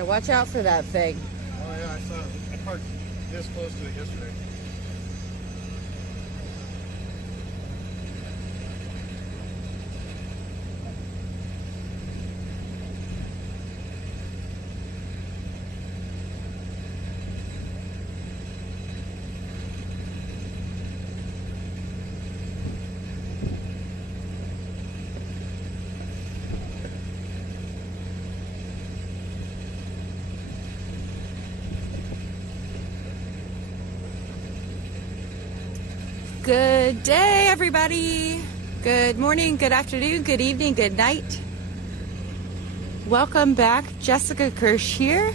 Yeah, watch out for that thing. Oh yeah, I saw it. I parked this close to it yesterday. Good day, everybody. Good morning, good afternoon, good evening, good night. Welcome back. Jessica Kirsh here,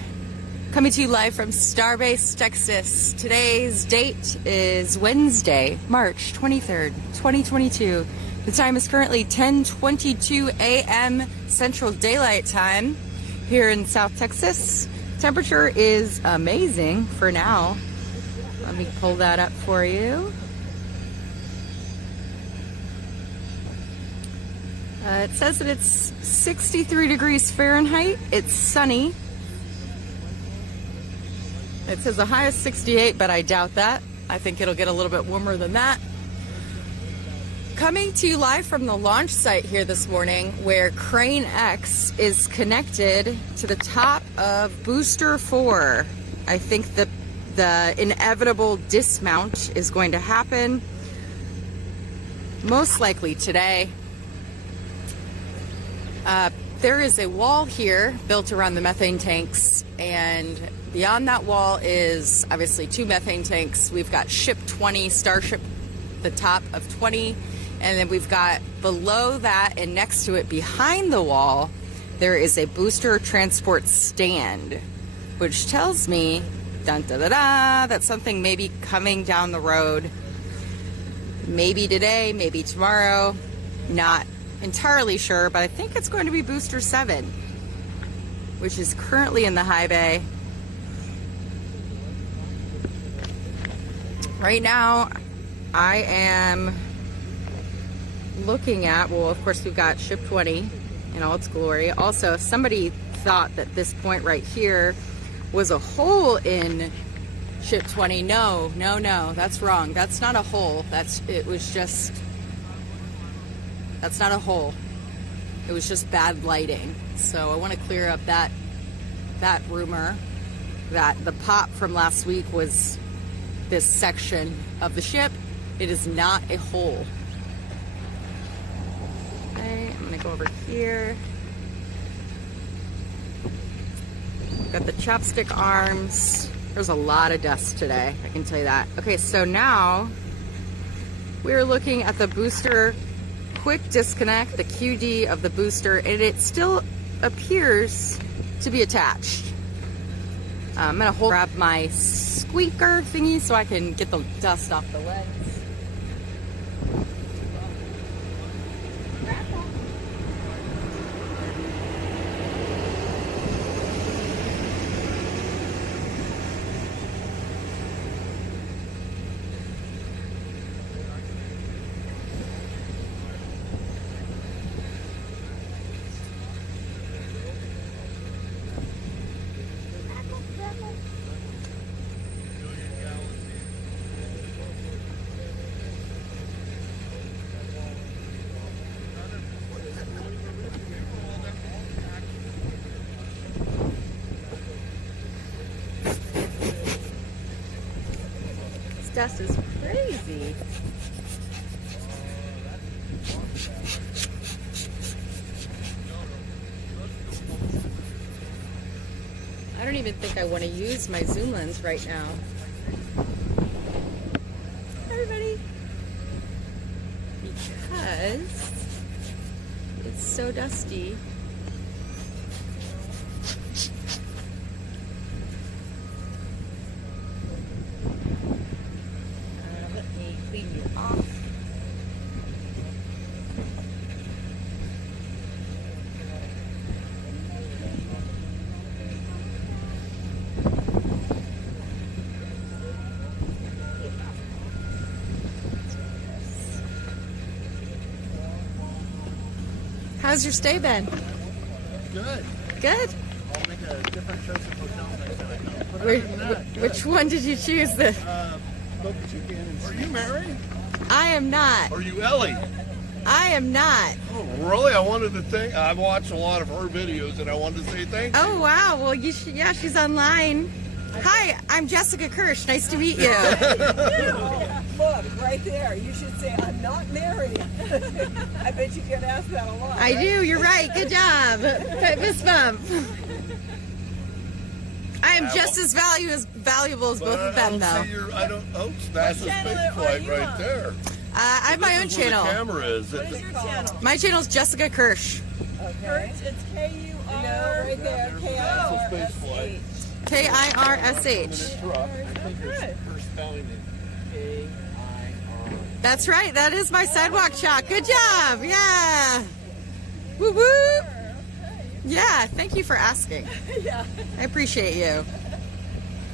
coming to you live from Starbase, Texas. Today's date is Wednesday, March 23rd, 2022. The time is currently 10:22 a.m. Central Daylight Time here in South Texas. Temperature is amazing for now. Let me pull that up for you. It says that it's 63 degrees Fahrenheit. It's sunny. It says a high of 68, but I doubt that. I think it'll get a little bit warmer than that. Coming to you live from the launch site here this morning, where Crane X is connected to the top of Booster 4. I think the inevitable dismount is going to happen, most likely today. There is a wall here built around the methane tanks, and beyond that wall is obviously 2 methane tanks. We've got ship 20, Starship, the top of 20, and then we've got below that and next to it behind the wall, there is a booster transport stand, which tells me, dun da da da, that something may be coming down the road. Maybe today, maybe tomorrow, not entirely sure, but I think it's going to be Booster 7, which is currently in the high bay. Right now, I am looking at, well, of course, we've got Ship 20 in all its glory. Also, somebody thought that this point right here was a hole in Ship 20. No, that's wrong. That's not a hole. That's not a hole. It was just bad lighting. So I want to clear up that rumor that the pop from last week was this section of the ship. It is not a hole. Okay, I'm gonna go over here. Got the chopstick arms. There's a lot of dust today, I can tell you that. Okay, so now we're looking at the booster quick disconnect, the QD of the booster, and it still appears to be attached. I'm gonna grab my squeaker thingy so I can get the dust off the lens. Dust is crazy. I don't even think I want to use my zoom lens right now. Everybody. Because it's so dusty. How's your stay been? Good. Good? All making different trips and hotels next time I come. But other than that, Which one did you choose? Boca Chica and Are you married? I am not. Are you Ellie? I am not. Oh, really? I wanted to thank. I've watched a lot of her videos, and I wanted to say thank you. Oh, wow. Well, yeah, she's online. Hi, I'm Jessica Kirsh. Nice to meet you. Look, right there. You should say, I'm not married. I bet you get asked that a lot. I do. You're right. Good job. Fist bump. I am just as valuable as both of them, though. I don't. Oh, that's a space flight right there. I have my own This is where channel. the camera is. What is your channel? My channel is Jessica Kirsh. Okay. It's K-U-R. No, right there. K-I-R-S-H. K-I-R-S-H. That's right. That is my sidewalk chalk. Good job. Yeah. Woo woo. Yeah. Thank you for asking. Yeah. I appreciate you.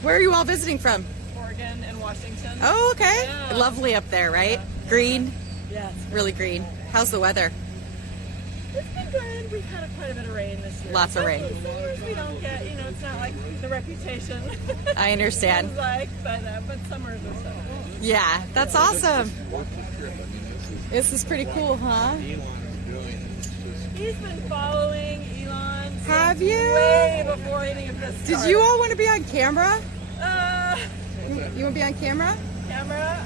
Where are you all visiting from? Oregon and Washington. Oh, okay. Yeah. Lovely up there, right? Green. Yes. Really green. How's the weather? It's been good. We've had quite a bit of rain this year. Lots of rain. Summers we don't get, it's not like the reputation. I understand. It's like, but summers are so cool. Yeah, that's awesome. This is pretty cool, huh? He's been following Elon. Have you? Way before any of this started. Did you all want to be on camera? You You want to be on camera? camera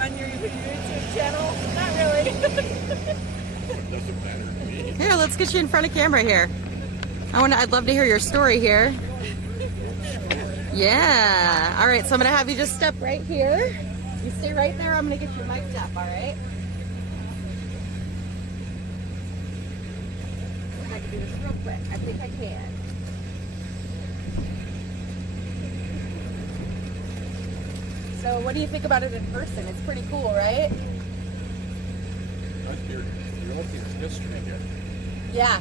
on your YouTube channel? Not really. Here, let's get you in front of camera here. I'd love to hear your story here. Yeah. All right, so I'm going to have you just step right here. You stay right there. I'm going to get you mic'd up, all right? I can do this real quick. I think I can. So what do you think about it in person? It's pretty cool, right? You're looking at history here. Yeah,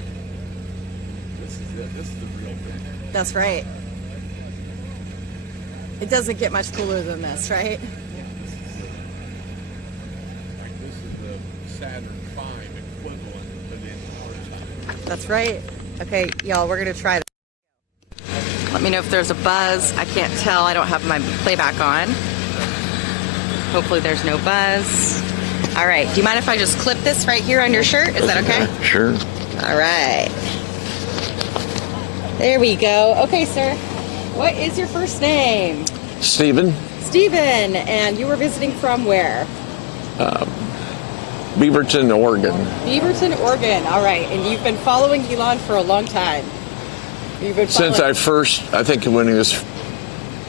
This is it. This is the real thing. that's right. It doesn't get much cooler than this, right? This is the Saturn V equivalent, but in our time. That's right. Okay, y'all, we're gonna try this. Let me know if there's a buzz. I can't tell. I don't have my playback on. Hopefully there's no buzz. All right, do you mind if I just clip this right here on your shirt? Is that okay? Sure. All right. There we go. Okay, sir. What is your first name? Stephen, Stephen, and you were visiting from where? Beaverton, Oregon. Beaverton, Oregon. All right, and you've been following Elon for a long time. You've been Since I think when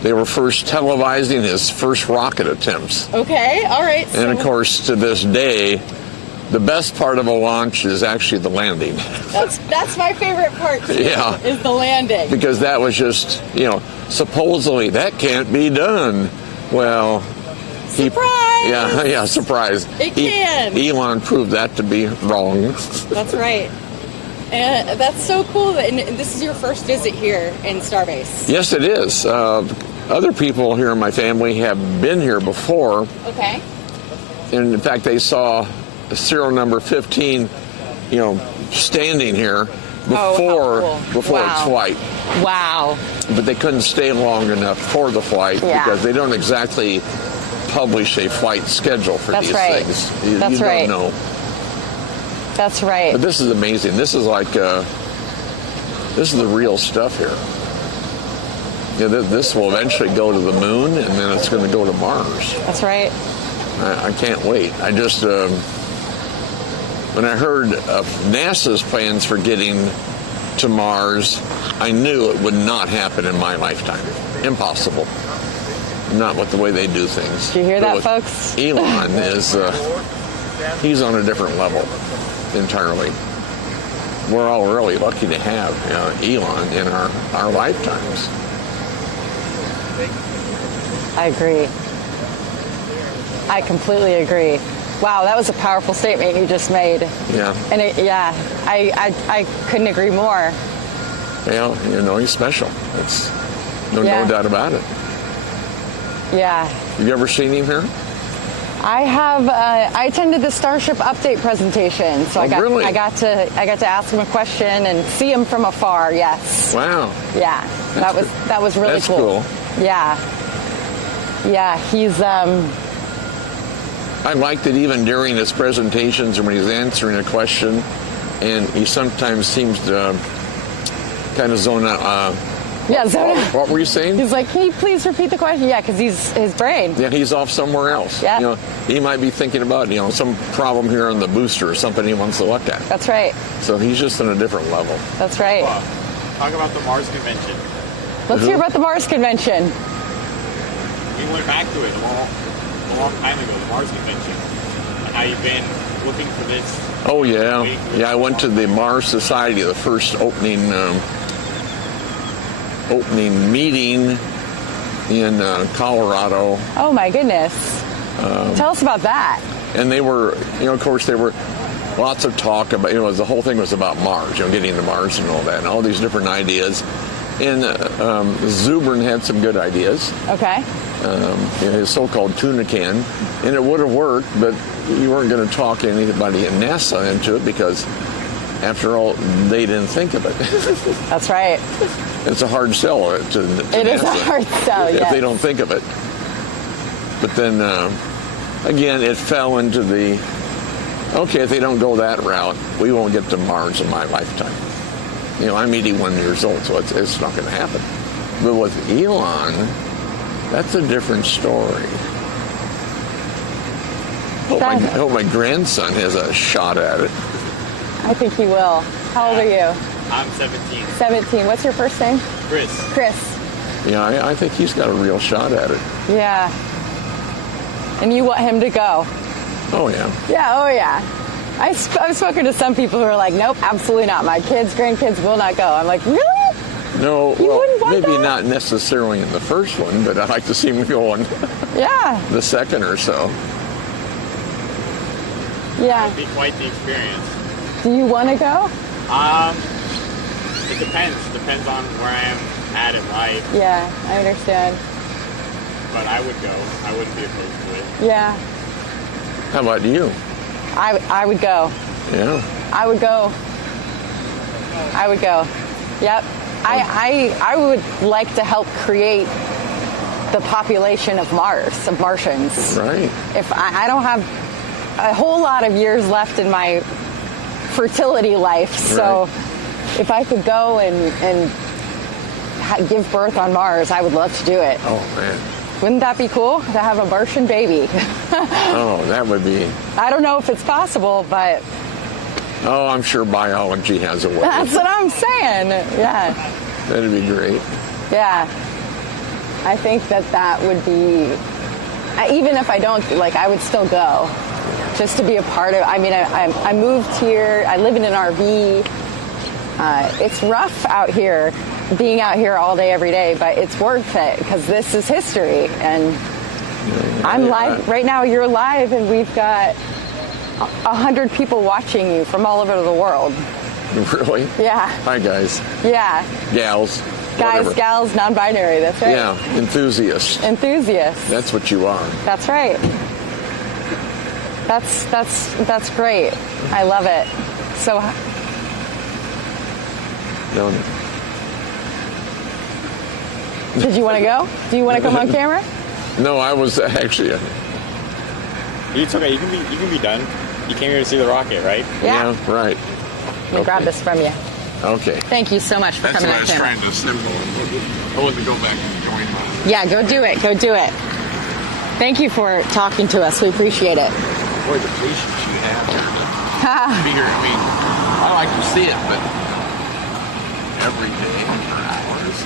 they were first televising his first rocket attempts. Okay, all right. And of course, to this day, the best part of a launch is actually the landing. That's my favorite part too, Yeah. is the landing. Because that was just, supposedly that can't be done. Well, Surprise! Yeah, surprise. It can. Elon proved that to be wrong. That's right. And that's so cool. And this is your first visit here in Starbase. Yes, it is. Other people here in my family have been here before. Okay. And in fact, they saw serial number 15, standing here before its flight. Wow. But they couldn't stay long enough for the flight because they don't exactly publish a flight schedule for these things. You don't know. That's right. But this is amazing. This is like, this is the real stuff here. This will eventually go to the moon, and then it's going to go to Mars. That's right. I can't wait. I just, when I heard of NASA's plans for getting to Mars, I knew it would not happen in my lifetime. Impossible. Not with the way they do things. Did you hear that, folks? Elon is, he's on a different level entirely. We're all really lucky to have Elon in our lifetimes. I agree. I completely agree. Wow, that was a powerful statement you just made. Yeah. And I couldn't agree more. Well, he's special. It's no doubt about it. Yeah. Have you ever seen him here? I attended the Starship update presentation, so really? I got to ask him a question and see him from afar. Yes. Wow. Yeah, that was really That's cool. Yeah. Yeah, he's I liked it even during his presentations when he's answering a question, and he sometimes seems to kind of zone out. What were you saying? He's like, can you please repeat the question? Yeah, because his brain. Yeah, he's off somewhere else. Yeah. You know, he might be thinking about, some problem here on the booster or something he wants to look at. That's right. So he's just on a different level. That's right. Talk about the Mars convention. Let's hear about the Mars convention. We went back to it a long time ago, the Mars convention. And how you've been looking for this. Oh, yeah. Yeah, I went to the Mars Society, the first opening meeting in Colorado. Oh, my goodness. Tell us about that. And they were, of course, there were lots of talk about, the whole thing was about Mars, getting to Mars and all that, and all these different ideas. And Zubrin had some good ideas. Okay. His so-called tuna can, and it would have worked, but you weren't going to talk anybody at NASA into it because, after all, they didn't think of it. That's right. It's a hard sell to NASA. It is a hard sell, if yes. they don't think of it. But then, again, it fell into the, okay, if they don't go that route, we won't get to Mars in my lifetime. I'm 81 years old, so it's not going to happen. But with Elon, that's a different story. I hope my grandson has a shot at it. I think he will. How old are you? I'm 17. 17. What's your first name? Chris. Yeah, I think he's got a real shot at it. Yeah. And you want him to go? Oh, yeah. Yeah, oh, yeah. I've spoken to some people who are like, nope, absolutely not. My kids, grandkids will not go. I'm like, really? No, wouldn't want maybe that? not necessarily in the first one, but I'd like to see him go on the second or so. Yeah. It'd be quite the experience. Do you want to go? It depends. Depends on where I am at in life. Yeah, I understand. But I would go. I wouldn't be opposed to it. Yeah. How about you? I would go. Yeah. I would go. Yep. I would like to help create the population of Mars, of Martians. Right. If I don't have a whole lot of years left in my fertility life, so if I could go and give birth on Mars, I would love to do it. Oh, man. Wouldn't that be cool to have a Martian baby? Oh, that would be. I don't know if it's possible, but. Oh, I'm sure biology has a way. That's what I'm saying. Yeah. That'd be great. Yeah. I think that would be. Even if I don't, I would still go. Just to be a part of. I mean, I moved here. I live in an RV. It's rough out here, being out here all day, every day, but it's worth it because this is history. And I'm live right now. You're live, and we've got 100 people watching you from all over the world. Really? Yeah. Hi, guys. Yeah. Gals. Guys, whatever. gals, non-binary. That's right. Yeah, enthusiasts. Enthusiasts. That's what you are. That's right. That's great. I love it. So. No. Did you want to go? Do you want to come on camera? No, I was actually. It's okay. You can be done. You came here to see the rocket, right? Yeah. Right. Let me grab this from you. Okay. Thank you so much for That's coming what I on was camera. trying to symbol. I wanted to go back and join mine. Yeah, go do it. Go do it. Thank you for talking to us. We appreciate it. Boy, the patience you have here to be here. I mean, I like to see it, but every day for hours,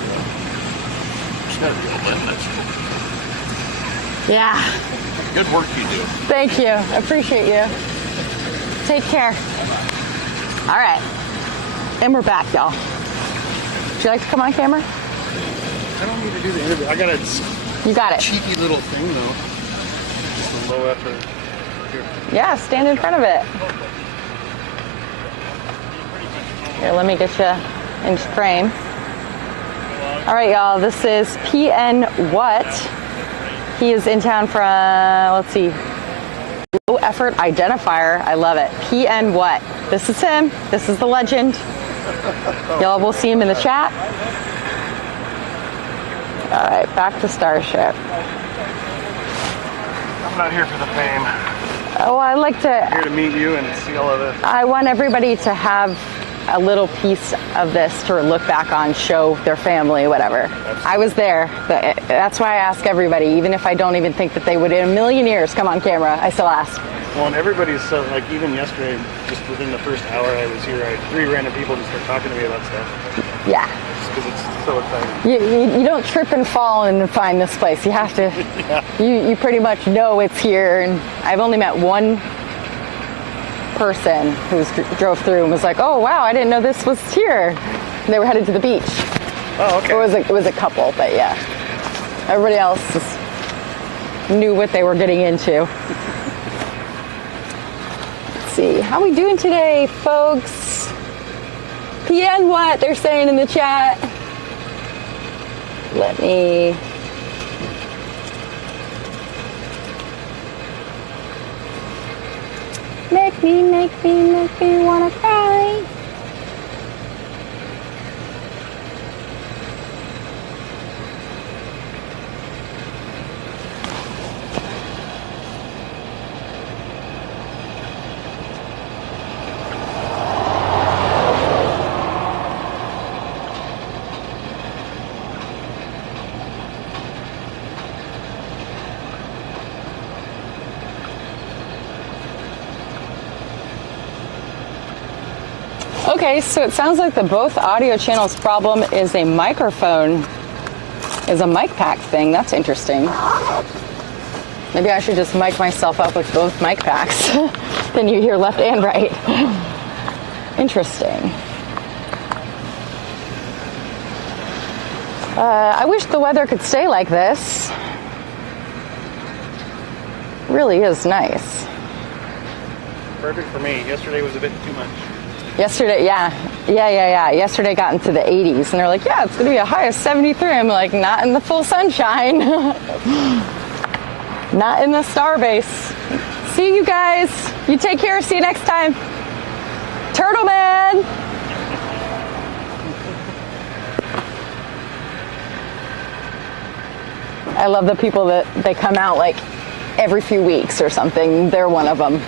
there's got to be a limit. Yeah. Good work you do. Thank you. Appreciate you. Take care. All right. And we're back, y'all. Would you like to come on camera? I don't need to do the interview. I got a You got it. cheeky little thing, though. Just a low effort. Here. Yeah, stand in front of it. Here, let me get you in frame. All right, y'all. This is PN What. He is in town from, let's see, effort identifier. I love it. PN what? This is him. This is the legend. Y'all will see him in the chat. All right, back to Starship. I'm not here for the fame. Oh, I like I'm here to, to meet you and see all of this. I want everybody to have a little piece of this to look back on, show their family, whatever. I was there. That's why I ask everybody, even if I don't even think that they would in a million years come on camera, I still ask. Well, and everybody's so, like, even yesterday, just within the first hour I was here, I had 3 random people just start talking to me about stuff. Yeah. Just because it's so exciting. You don't trip and fall and find this place. You have to, you pretty much know it's here. And I've only met one person who drove through and was like, oh, wow, I didn't know this was here. And they were headed to the beach. Oh, okay. It was a couple, but yeah. Everybody else just knew what they were getting into. Let's see, how we doing today, folks? PN what they're saying in the chat. Let me... Make me wanna cry. Okay, so it sounds like the both audio channels problem is a microphone, is a mic pack thing. That's interesting. Maybe I should just mic myself up with both mic packs. Then you hear left and right. Interesting. I wish the weather could stay like this. Really is nice. Perfect for me. Yesterday was a bit too much. Yesterday, yeah. Yesterday got into the 80s, and they're like, yeah, it's going to be a high of 73. I'm like, not in the full sunshine. Not in the Starbase. See you guys. You take care. See you next time. Turtle Man. I love the people that they come out like every few weeks or something. They're one of them.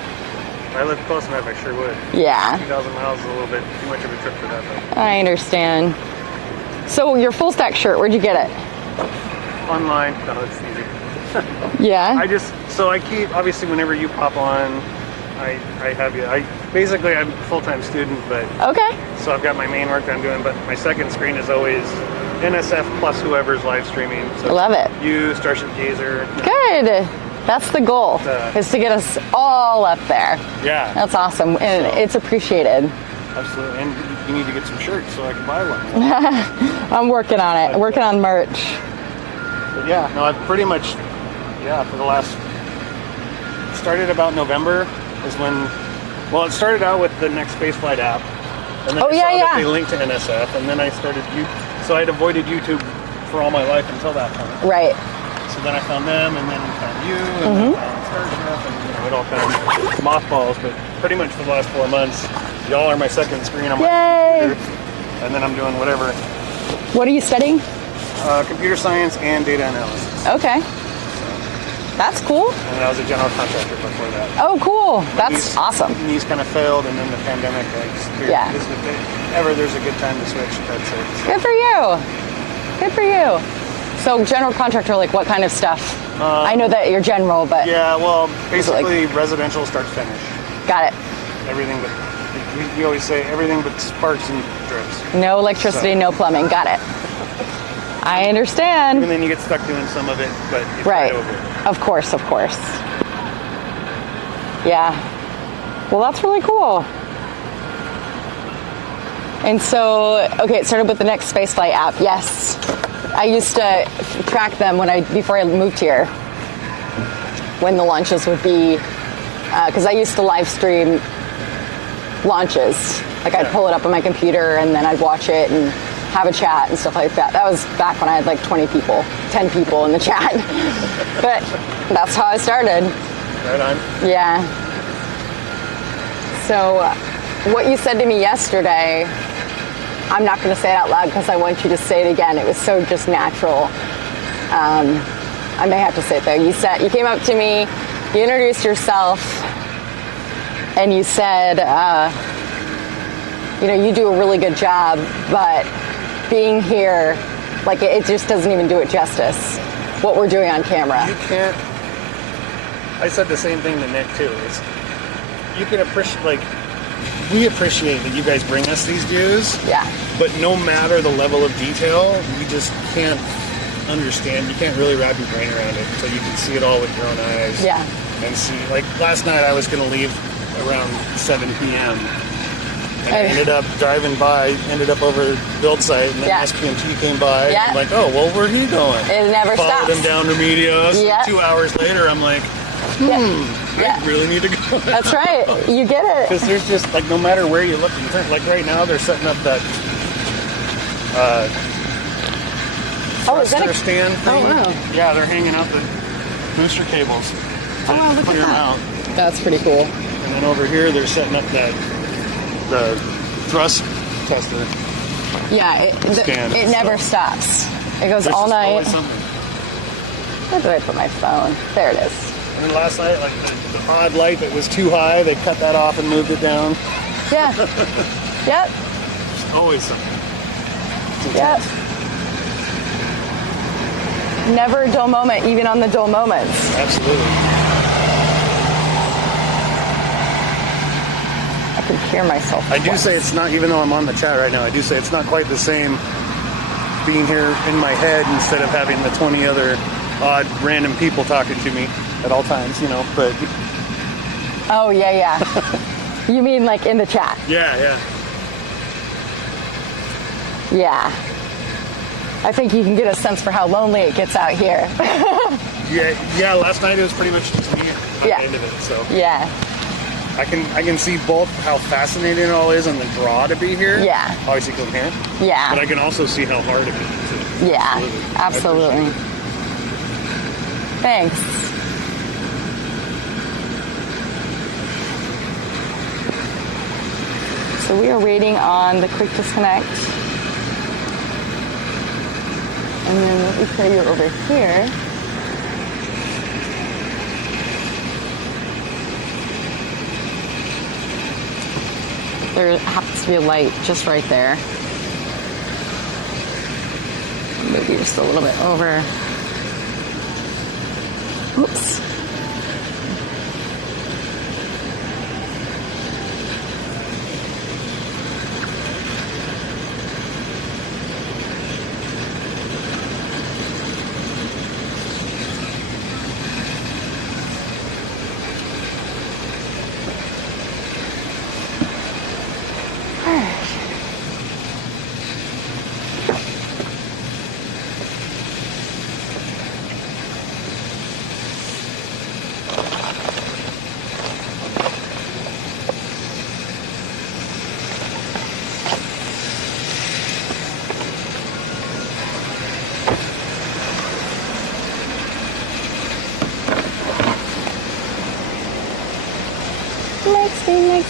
If I lived close enough, I sure would. Yeah. 2,000 miles is a little bit too much of a trip for that, though. I understand. So your full stack shirt, where'd you get it? Online. No, it's easy. Yeah. I keep, obviously, whenever you pop on, I have you. I'm a full-time student, but. Okay. So I've got my main work that I'm doing, but my second screen is always NSF plus whoever's live streaming. So Love it. You, Starship Gazer. Good. That's the goal, is to get us all up there. Yeah. That's awesome, and it's appreciated. Absolutely. And you need to get some shirts so I can buy one. I'm working on it. Working on merch. But yeah, no, I've pretty much, for the last, started about November is when, well, it started out with the next spaceflight app. And then I saw that they linked to NSF, and then I started, so I'd avoided YouTube for all my life until that point. Right. So then I found them, and then found you, and then found Starship, and it all kind of mothballs, but pretty much for the last 4 months, y'all are my second screen on my computer, and then I'm doing whatever. What are you studying? Computer science and data analysis. Okay. That's cool. And I was a general contractor before that. Oh, cool. That's awesome. These kind of failed, and then the pandemic, if ever there's a good time to switch, that's it. Good for you. Good for you. So general contractor, like what kind of stuff? I know that you're general, but... Yeah, well, basically residential start to finish. Got it. Everything but, we always say everything but sparks and drips. No electricity, no plumbing. Got it. I understand. And then you get stuck doing some of it, but you right. over it. Of course. Yeah. Well, that's really cool. And so, okay, it started with the next spaceflight app. Yes. I used to track them before I moved here, when the launches would be, because I used to live stream launches. Like I'd pull it up on my computer and then I'd watch it and have a chat and stuff like that. That was back when I had like 10 people in the chat. But that's how I started. Right on. Yeah. So what you said to me yesterday, I'm not going to say it out loud because I want you to say it again. It was so just natural. I may have to say it though. You came up to me, you introduced yourself, and you said, you do a really good job, but being here, like it just doesn't even do it justice. What we're doing on camera. You can't. I said the same thing to Nick too. You can appreciate, like, we appreciate that you guys bring us these views. Yeah. But no matter the level of detail, you just can't understand. You can't really wrap your brain around it until you can see it all with your own eyes. Yeah. And see, like last night, I was going to leave around 7 p.m. And I ended up driving by, ended up over build site, and then SPMT came by. Yeah. I'm like, oh, well, where'd he going? It never stops. Followed him down to Medios. Yeah. 2 hours later, I'm like, I really need to go. That's right. You get it. Because there's just, like, no matter where you look, like right now, they're setting up that thruster stand thing. Oh, wow. Yeah, they're hanging out the booster cables to clear them out. That's pretty cool. And then over here, they're setting up the thrust tester. Yeah, it never stops. It goes all night. Where did I put my phone? There it is. And then last night, like the odd light that was too high, they cut that off and moved it down. Yeah. Yep. There's always something. Yep. Never a dull moment, even on the dull moments. Absolutely. I can hear myself. I do say it's not, even though I'm on the chat right now, I do say it's not quite the same being here in my head instead of having the 20 other odd random people talking to me at all times, but... Oh, yeah. You mean like in the chat? Yeah. Yeah. I think you can get a sense for how lonely it gets out here. Yeah, last night it was pretty much just me at the end of it, so... Yeah. I can see both how fascinating it all is and the draw to be here. Yeah. Obviously coherent. Yeah. But I can also see how hard it is. Yeah, absolutely. Thanks. So we are waiting on the quick disconnect. And then let me show you over here. There happens to be a light just right there. Maybe just a little bit over. Oops.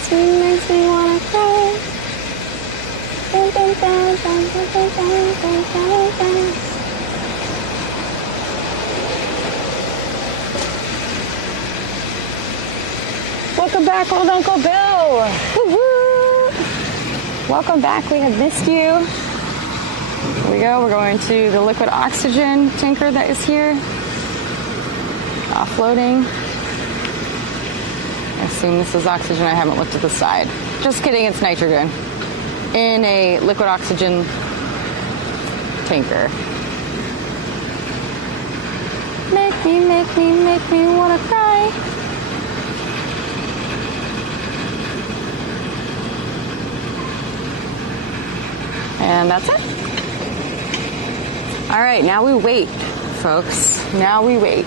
Makes me wanna cry. Dun, dun, dun, dun, dun, dun, dun, dun, dun, dun. Welcome back, old Uncle Bill. Woo-hoo. Welcome back. We have missed you. Here we go. We're going to the liquid oxygen tanker that is here. Offloading. I assume this is oxygen. I haven't looked at the side. Just kidding, it's nitrogen. In a liquid oxygen tanker. Make me wanna cry. And that's it. All right, now we wait, folks. Now we wait.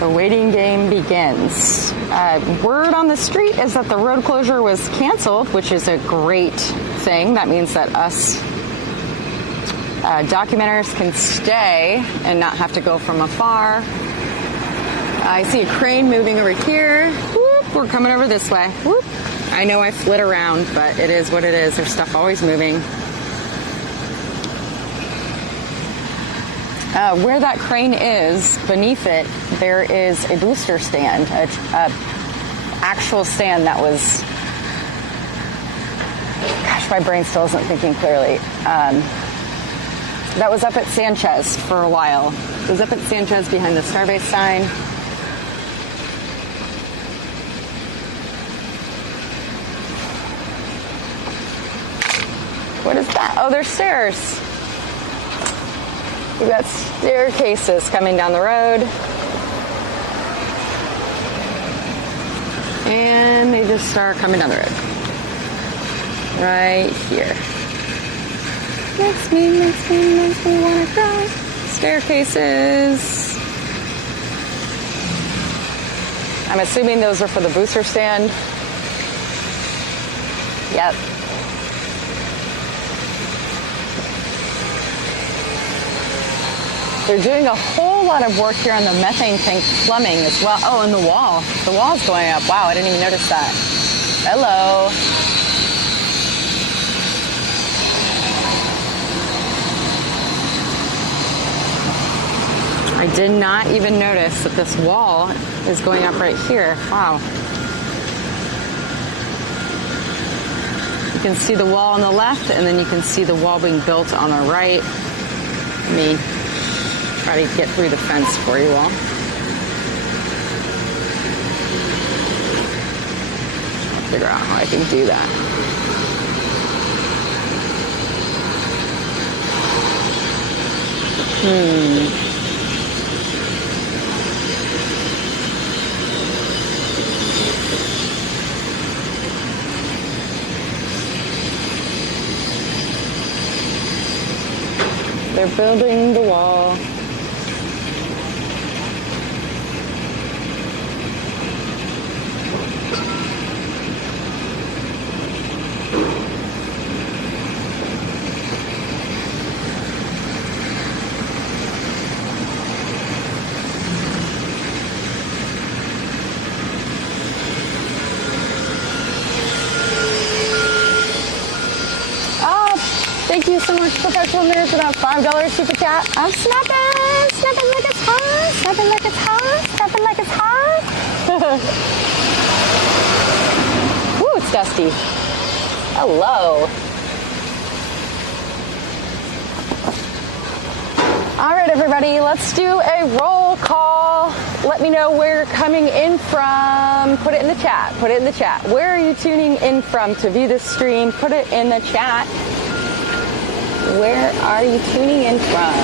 The waiting game begins. Word on the street is that the road closure was canceled, which is a great thing. That means that us documenters can stay and not have to go from afar. I see a crane moving over here. Whoop. we're coming over this way. Whoop. I know I flit around, but it is what it is. There's stuff always moving. Where that crane is, beneath it, there is a booster stand, a actual stand that was, gosh, my brain still isn't thinking clearly. That was up at Sanchez for a while. It was up at Sanchez behind the Starbase sign. What is that? Oh, there's stairs. We've got staircases coming down the road. And they just start coming down the road. Right here. Makes me wanna cry. Staircases. I'm assuming those are for the booster stand. Yep. They're doing a whole lot of work here on the methane tank plumbing as well. Oh, and the wall. The wall's going up. Wow, I didn't even notice that. Hello. I did not even notice that this wall is going up right here. Wow. You can see the wall on the left, and then you can see the wall being built on the right. Let me try to get through the fence for you all. I'll figure out how I can do that. They're building the wall. Thank you so much, Professional Mirror, for that $5 super chat. I'm snapping, snapping like it's hot, snapping like it's hot, snapping like it's hot. Ooh, it's dusty. Hello. All right, everybody, let's do a roll call. Let me know where you're coming in from. Put it in the chat. Put it in the chat. Where are you tuning in from to view this stream? Put it in the chat. Where are you tuning in from?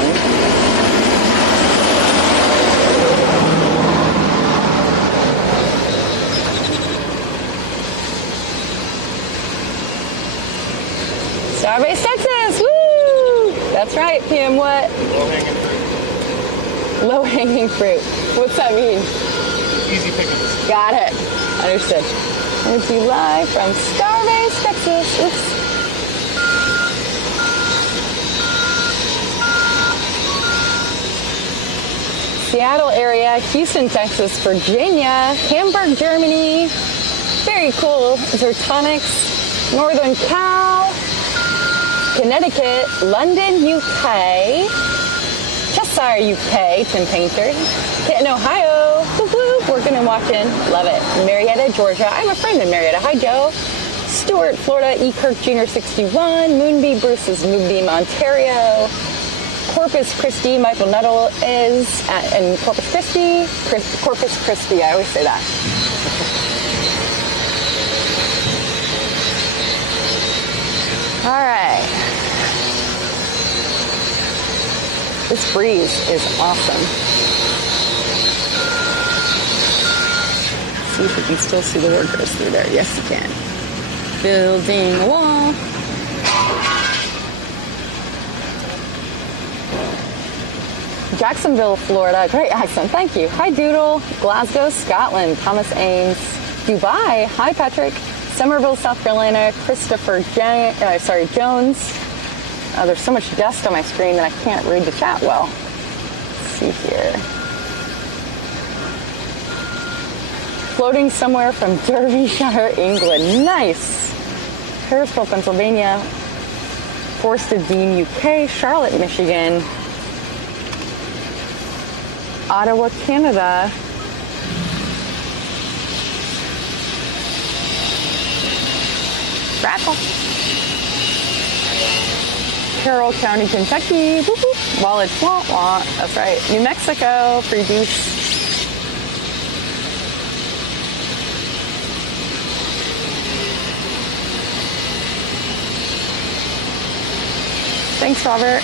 Starbase, Texas! Woo! That's right, PM what? Low-hanging fruit. Low-hanging fruit. What's that mean? Easy pickings. Got it. Understood. Coming to you live from Starbase, Texas. Oops. Seattle area, Houston, Texas, Virginia, Hamburg, Germany. Very cool. Zertonics, Northern Cal, Connecticut, London, UK, Cheshire, UK, Tim Painter, Canton, Ohio, woo-woo, working and watching, love it. Marietta, Georgia. I have a friend in Marietta. Hi, Joe. Stewart, Florida, E. Kirk Jr. 61, Moonbee, Bruce's Moonbeam, Ontario. Corpus Christi, Michael Nuttall is in Corpus Christi. Corpus Christi, I always say that. All right. This breeze is awesome. See if we can still see the workers through there. Yes, you can. Building a wall. Jacksonville, Florida. Great accent. Thank you. Hi, Doodle. Glasgow, Scotland. Thomas Ames. Dubai. Hi, Patrick. Somerville, South Carolina. Christopher Jones. There's so much dust on my screen that I can't read the chat well. Let's see here. floating somewhere from Derbyshire, England. Nice. Harrisville, Pennsylvania. Forest Dean, UK. Charlotte, Michigan. Ottawa, Canada. Raffle. Carroll County, Kentucky. Whoop, whoop. Wallage, wah, wah. That's right. New Mexico, free boost. Thanks, Robert.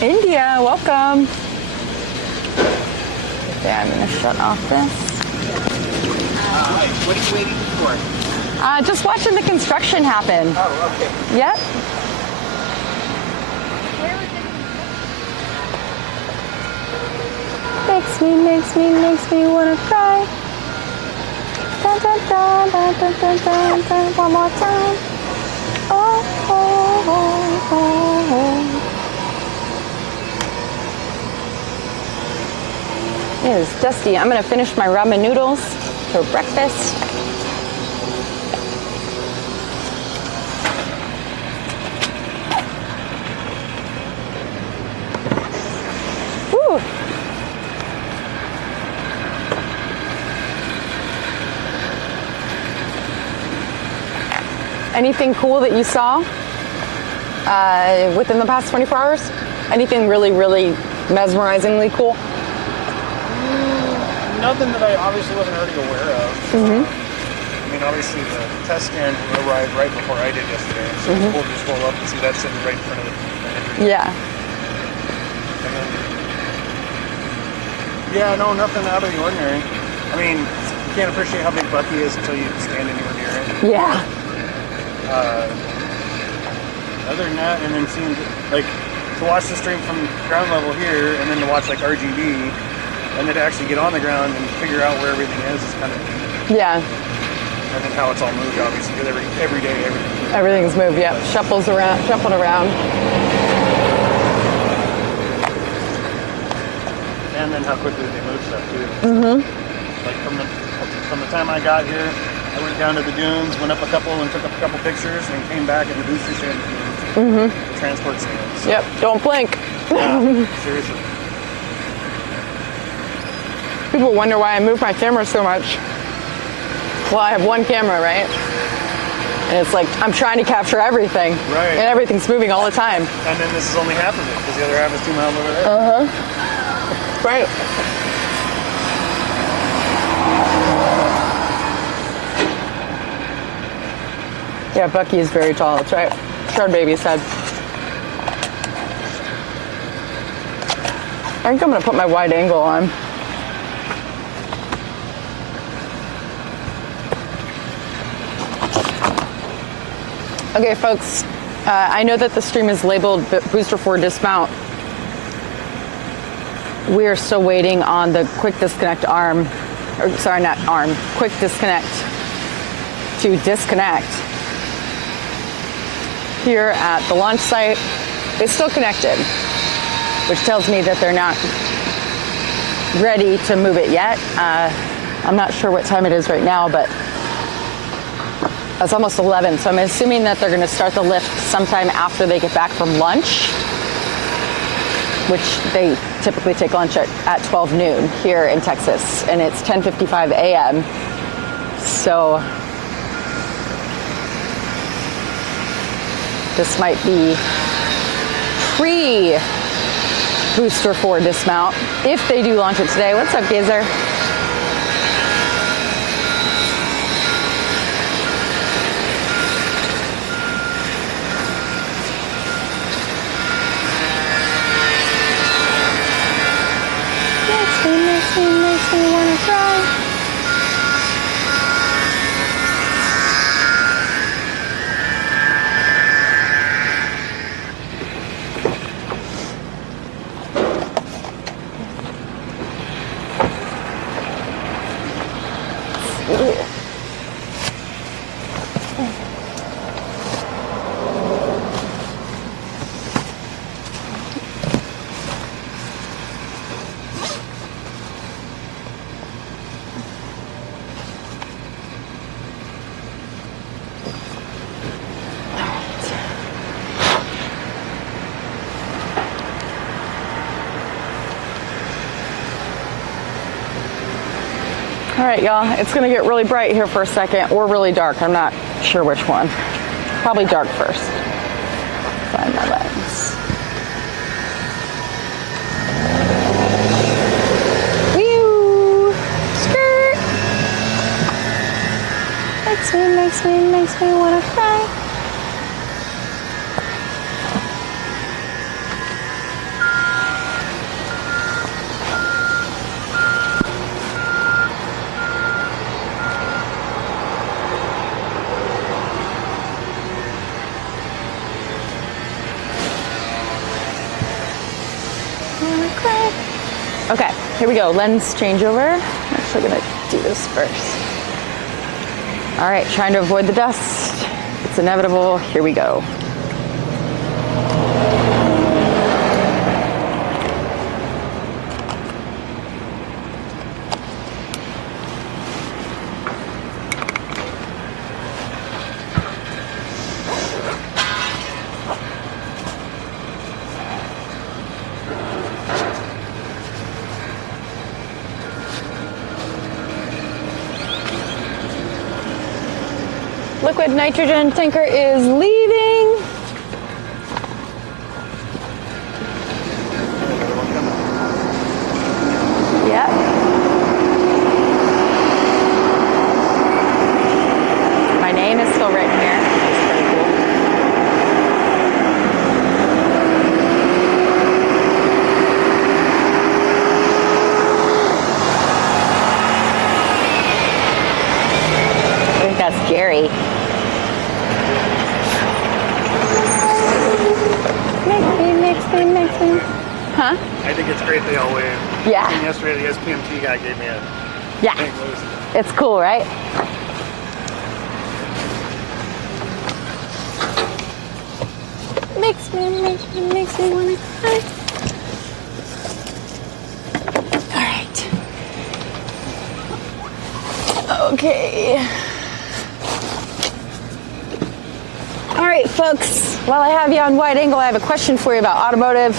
India, welcome. Okay, I'm gonna shut off this. What are you waiting for? Just watching the construction happen. Oh, okay. Yep. Makes me wanna cry. Dun, dun, dun, dun, dun, dun, dun, dun. One more time. Oh, oh, oh, oh, oh. It is dusty. I'm gonna finish my ramen noodles for breakfast. Woo. Anything cool that you saw within the past 24 hours? Anything really, really mesmerizingly cool? Nothing that I obviously wasn't already aware of. Mm-hmm. I mean, obviously the test stand arrived right before I did yesterday, so it's cool to just roll up and see that sitting right in front of the entry. Yeah. And then, yeah, no, nothing out of the ordinary. I mean, you can't appreciate how big Bucky is until you stand anywhere near it. Yeah. Other than that, and then seeing, like, to watch the stream from ground level here, and then to watch, like, RGB, and then to actually get on the ground and figure out where everything is kind of neat. Yeah. And then how it's all moved, obviously, because every day, everything. Everything's moved, yeah. Shuffled around. And then how quickly they move stuff, too. Mm-hmm. Like, from the time I got here, I went down to the dunes, went up a couple and took up a couple pictures, and came back and the booster stand moved. Mm-hmm. The transport stand. So, Yep, don't blink. yeah, seriously. People wonder why I move my camera so much. Well, I have one camera, right? And it's like, I'm trying to capture everything. Right. And everything's moving all the time. And then this is only half of it, because the other half is 2 miles over there. Uh-huh. Right. Yeah, Bucky is very tall, that's right. Shard Baby said. I think I'm gonna put my wide angle on. Okay, folks, I know that the stream is labeled Booster 4 Dismount. We are still waiting on the quick disconnect arm, or sorry, not arm, quick disconnect to disconnect. Here at the launch site, it's still connected, which tells me that they're not ready to move it yet. I'm not sure what time it is right now, but it's almost 11, so I'm assuming that they're going to start the lift sometime after they get back from lunch, which they typically take lunch at 12 noon here in Texas, and it's 10:55 a.m. So this might be pre-Booster 4 dismount if they do launch it today. What's up, Gazer? Makes me wanna cry. All right, y'all, it's gonna get really bright here for a second, or really dark. I'm not sure which one. Probably dark first. Find my lens. Whew! Skirt! Makes me wanna cry. Okay, here we go. Lens changeover. I'm actually gonna do this first. All right, trying to avoid the dust. It's inevitable. Here we go. Liquid nitrogen tanker is leaving. Yep. My name is still written here. It's pretty cool. I think that's Jerry. Makes me. Huh? I think it's great they all wave. Yeah. And yesterday the SPMT guy gave me a Yeah. St. Louis. It's cool, right? Makes me wanna cry. All right. Okay. All right, folks. While I have you on wide angle, I have a question for you about automotive.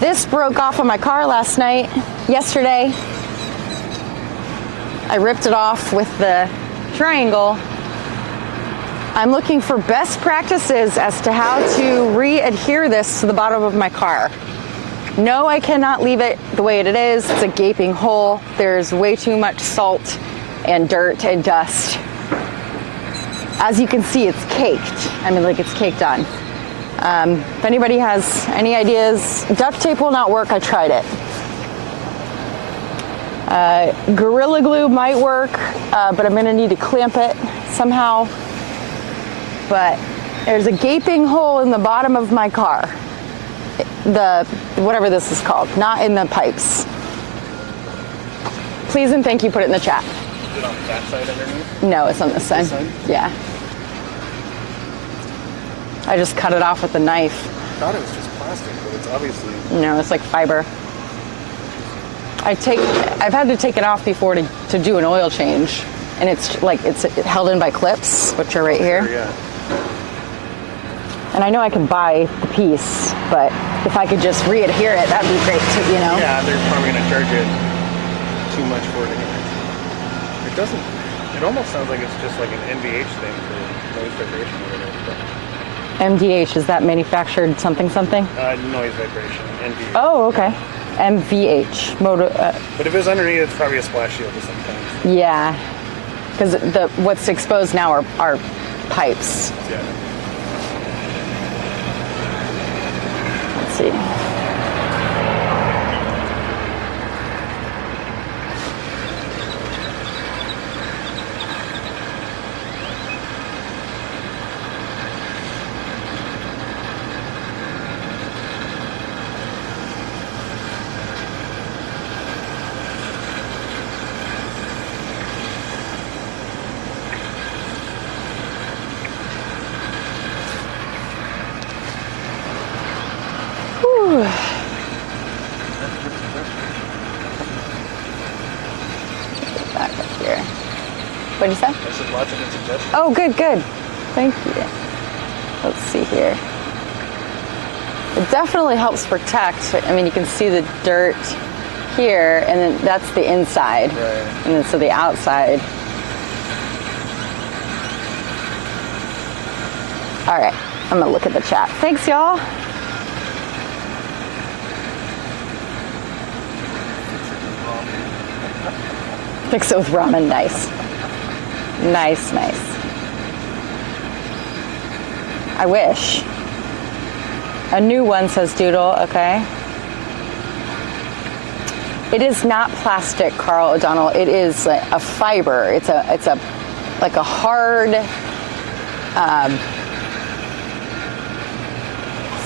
This broke off on my car yesterday. I ripped it off with the triangle. I'm looking for best practices as to how to re-adhere this to the bottom of my car. No, I cannot leave it the way it is. It's a gaping hole. There's way too much salt and dirt and dust. As you can see, it's caked. I mean, like, it's caked on. If anybody has any ideas, duct tape will not work. I tried it. Gorilla Glue might work, but I'm going to need to clamp it somehow. But there's a gaping hole in the bottom of my car. Whatever this is called, not in the pipes. Please and thank you, put it in the chat. Is it on that side underneath? No, it's on this side. This side? Yeah. I just cut it off with a knife. I thought it was just plastic, but it's obviously... No, it's like fiber. I've had to take it off before to do an oil change, and it's held in by clips, which are right here. Yeah. And I know I could buy the piece, but if I could just re-adhere it, that'd be great too, you know? Yeah, they're probably going to charge it too much for it anyway. It doesn't... It almost sounds like it's just like an NVH thing for noise vibration or whatever. MDH, is that manufactured something? Noise vibration, NVH. Oh, okay. MVH. But if it's underneath, it's probably a splash shield of some kind. Yeah. Because what's exposed now are pipes. Yeah. Let's see. Back up here. What did you say? I said lots of good suggestions. Oh, good. Thank you. Let's see here. It definitely helps protect. I mean, you can see the dirt here, and then that's the inside. Right. And then so the outside. All right, I'm gonna look at the chat. Thanks, y'all. Fix it with ramen, nice. Nice, nice. I wish. A new one, says Doodle, okay. It is not plastic, Carl O'Donnell. It is a fiber. It's a like a hard, let's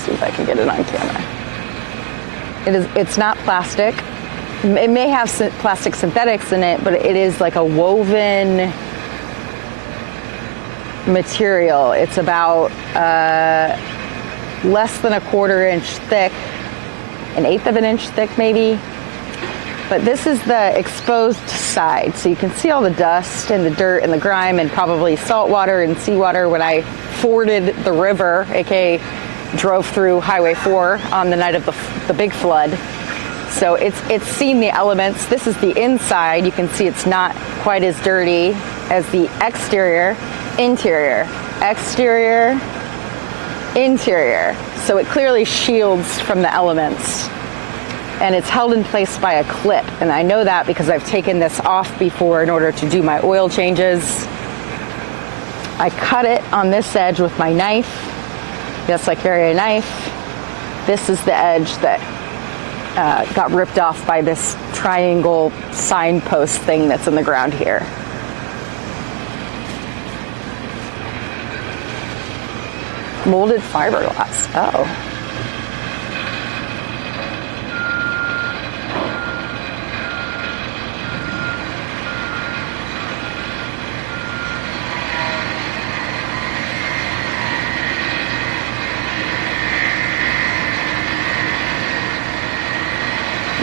see if I can get it on camera. It's not plastic. It may have plastic synthetics in it, but it is like a woven material. It's about less than a 1/4 inch thick, 1/8 of an inch thick maybe. But this is the exposed side, so you can see all the dust and the dirt and the grime and probably salt water and seawater when I forded the river, aka drove through Highway 4 on the night of the big flood. So it's seen the elements. This is the inside. You can see it's not quite as dirty as the exterior. Interior, exterior, interior. So it clearly shields from the elements. And it's held in place by a clip. And I know that because I've taken this off before in order to do my oil changes. I cut it on this edge with my knife. Yes, I carry a knife. This is the edge that got ripped off by this triangle signpost thing that's in the ground here. Molded fiberglass. Oh.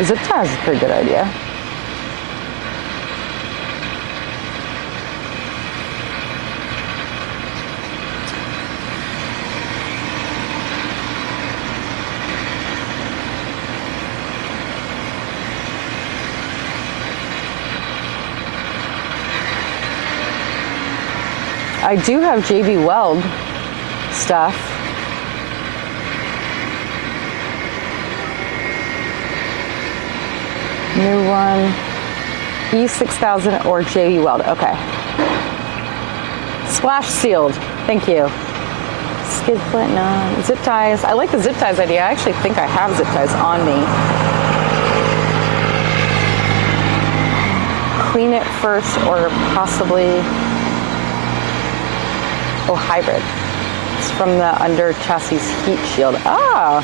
Zip tie is a pretty good idea. I do have JB Weld stuff. New one, E6000 or JB Weld. Okay. Splash sealed. Thank you. Skid flint, no. Zip ties. I like the zip ties idea. I actually think I have zip ties on me. Clean it first or possibly, oh, hybrid. It's from the under chassis heat shield. Ah.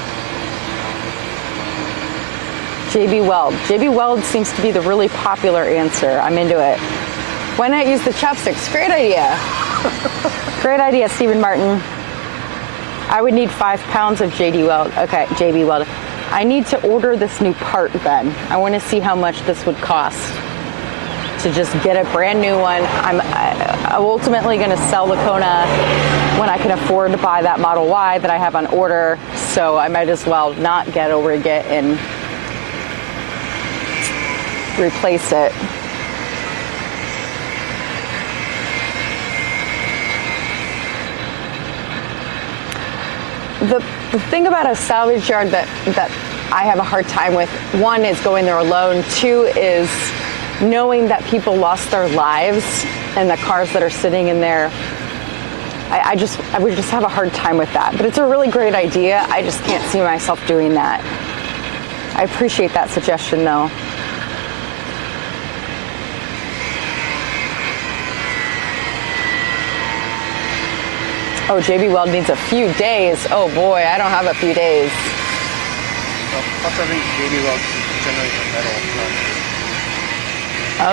JB Weld. JB Weld seems to be the really popular answer. I'm into it. Why not use the chopsticks? Great idea. Great idea, Stephen Martin. I would need 5 pounds of JB Weld. Okay, JB Weld. I need to order this new part then. I want to see how much this would cost to just get a brand new one. I'm ultimately going to sell the Kona when I can afford to buy that Model Y that I have on order. So I might as well not get a rig it and replace it. The thing about a salvage yard that I have a hard time with, one is going there alone, two is knowing that people lost their lives and the cars that are sitting in there. I would just have a hard time with that. But it's a really great idea. I just can't see myself doing that. I appreciate that suggestion though. Oh, JB Weld needs a few days. Oh boy, I don't have a few days. Well, plus I think JB Weld generates metal.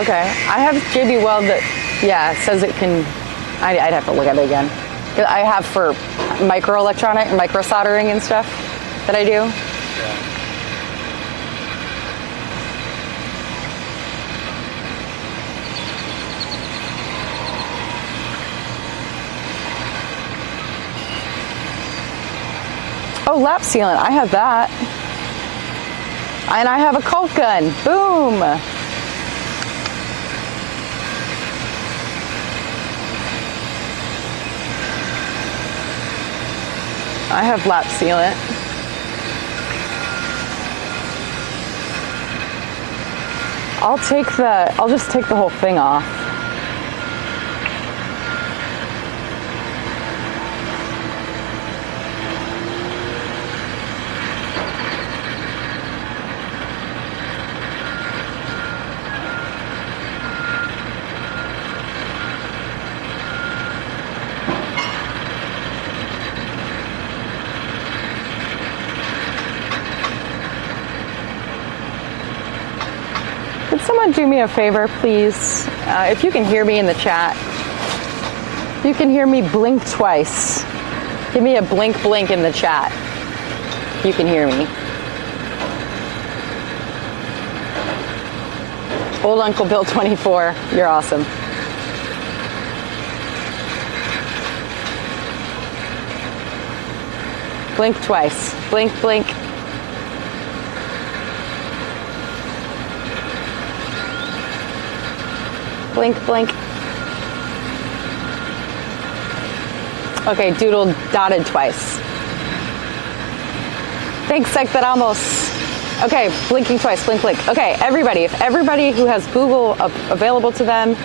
Okay, I have JB Weld that, yeah, it says it can, I'd have to look at it again. I have for micro soldering and stuff that I do. Yeah. Oh, lap sealant, I have that. And I have a Colt gun. Boom. I have lap sealant. I'll just take the whole thing off. Could someone do me a favor, please? If you can hear me in the chat, if you can hear me, blink twice. Give me a blink blink in the chat. If you can hear me. Old Uncle Bill 24, you're awesome. Blink twice. Blink, blink. Blink, blink. Okay, doodle dotted twice. Thanks, Sectoramos. Okay, blinking twice, blink, blink. Okay, everybody, if everybody who has Google available to them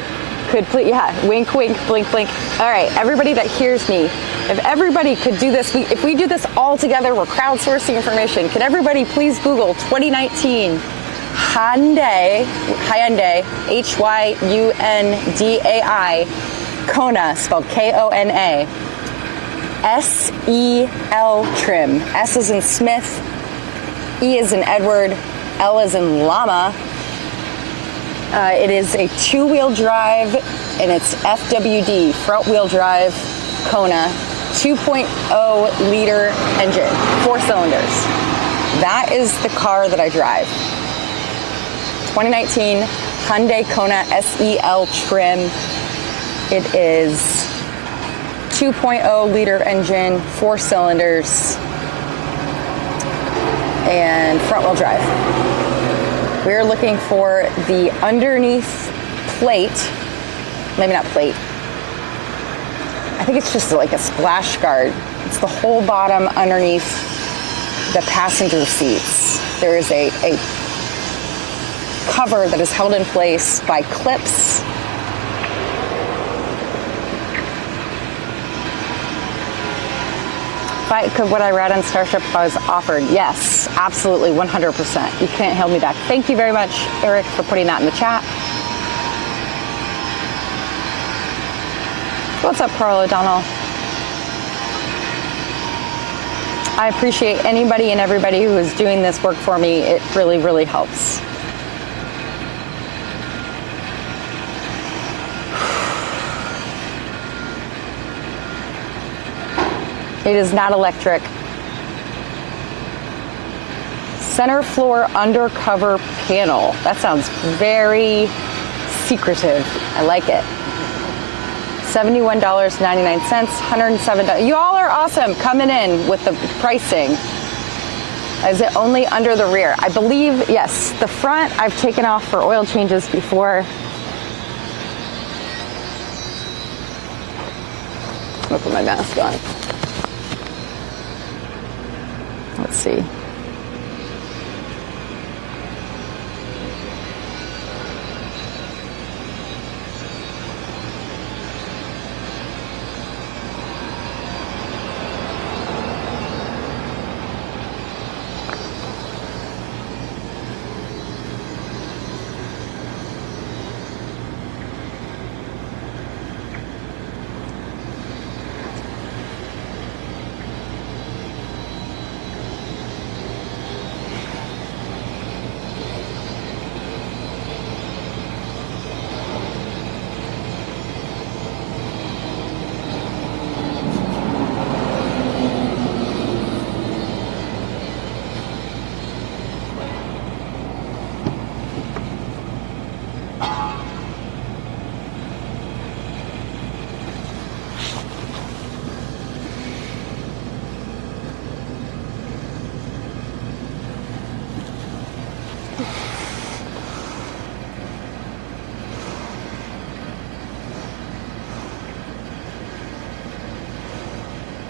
could please, yeah, wink, wink, blink, blink. All right, everybody that hears me, if everybody could do this, if we do this all together, we're crowdsourcing information. Could everybody please Google 2019 Hyundai, Hyundai, Kona, spelled Kona, SEL trim. S is in Smith, E is in Edward, L is in Llama. It is a two-wheel drive, and it's FWD, front-wheel drive Kona, 2.0 liter engine, 4 cylinders. That is the car that I drive. 2019 Hyundai Kona SEL trim. It is 2.0 liter engine, 4 cylinders, and front-wheel drive. We're looking for the underneath plate, maybe not plate. I think it's just like a splash guard. It's the whole bottom underneath the passenger seats. There is a cover that is held in place by clips. Could what I read on Starship if I was offered? Yes, absolutely, 100%. You can't hold me back. Thank you very much, Eric, for putting that in the chat. What's up, Carl O'Donnell? I appreciate anybody and everybody who is doing this work for me. It really, really helps. It is not electric. Center floor undercover panel. That sounds very secretive. I like it. $71.99, $107. You all are awesome coming in with the pricing. Is it only under the rear? I believe, yes. The front I've taken off for oil changes before. I'm gonna put my mask on. Let's see.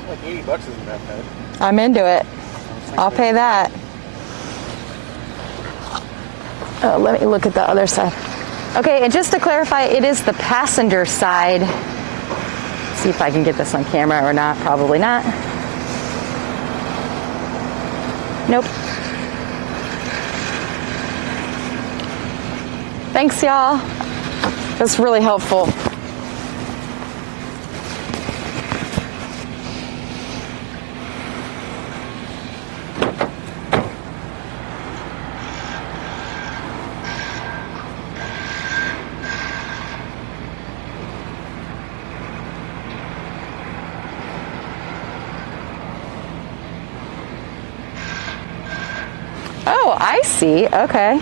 Like $80 isn't that bad. I'm into it. I'll pay that. Oh, let me look at the other side. Okay, and just to clarify, it is the passenger side. See if I can get this on camera or not. Probably not. Nope. Thanks, y'all. That's really helpful. Oh, I see. Okay.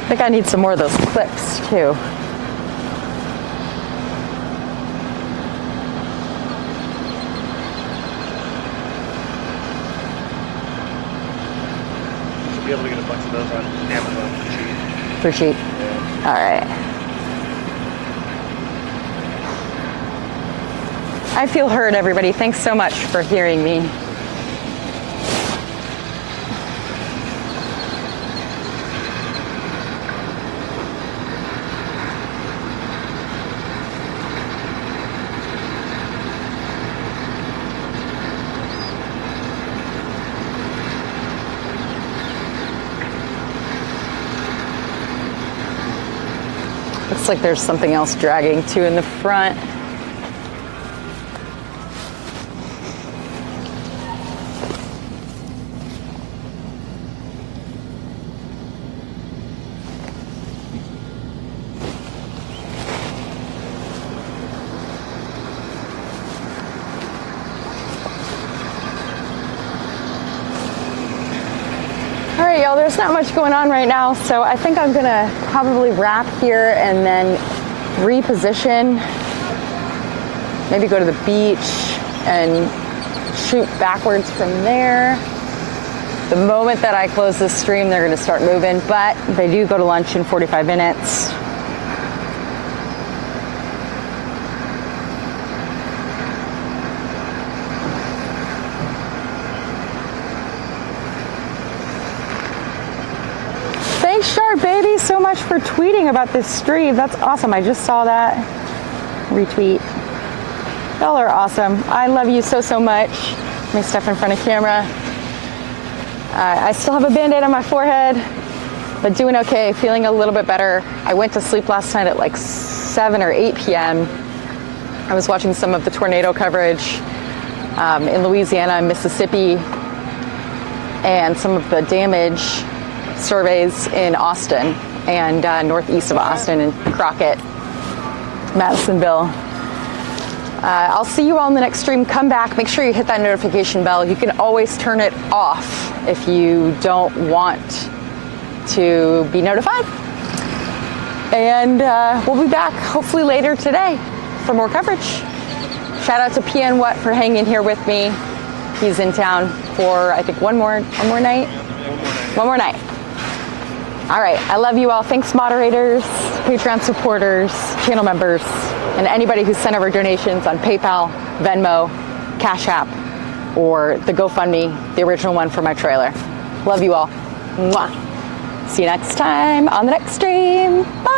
I think I need some more of those clips too. You should be able to get a bunch of those on Amazon for cheap. For cheap? Yeah. All right. I feel heard, everybody. Thanks so much for hearing me. Looks like there's something else dragging too in the front. All right, y'all, there's not much going on right now, so I think I'm gonna probably wrap here and then reposition, maybe go to the beach and shoot backwards from there. The moment that I close this stream, they're gonna start moving, but they do go to lunch in 45 minutes. Thanks, Sharp Baby, so much for tweeting about this stream. That's awesome. I just saw that. Retweet. Y'all are awesome. I love you so, so much. Let me step in front of camera. I still have a Band-Aid on my forehead, but doing okay, feeling a little bit better. I went to sleep last night at like 7 or 8 p.m. I was watching some of the tornado coverage in Louisiana and Mississippi and some of the damage surveys in Austin and northeast of Austin and Crockett, Madisonville. I'll see you all in the next stream. Come back. Make sure you hit that notification bell. You can always turn it off if you don't want to be notified. And we'll be back hopefully later today for more coverage. Shout out to PN What for hanging here with me. He's in town for, I think, one more night. One more night. All right, I love you all. Thanks, moderators, Patreon supporters, channel members, and anybody who sent over donations on PayPal, Venmo, Cash App, or the GoFundMe, the original one for my trailer. Love you all. Mwah. See you next time on the next stream. Bye.